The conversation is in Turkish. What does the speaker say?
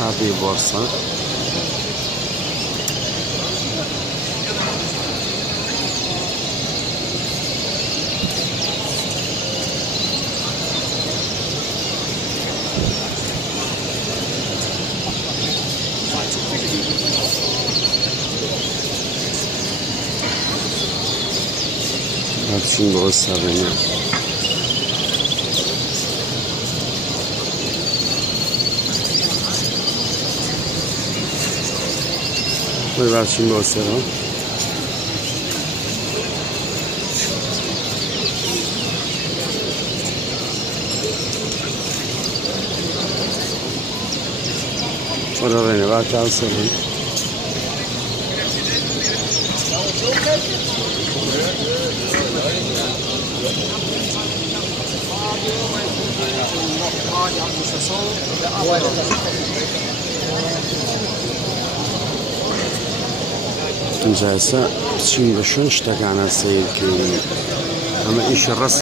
هذه بورصة. Şimdi o sarını. Ver şimdi o sarını. Orada ne var? Al sarını. جالسة شيء بشون اشتكى على السيد كريم أما إيش الرسم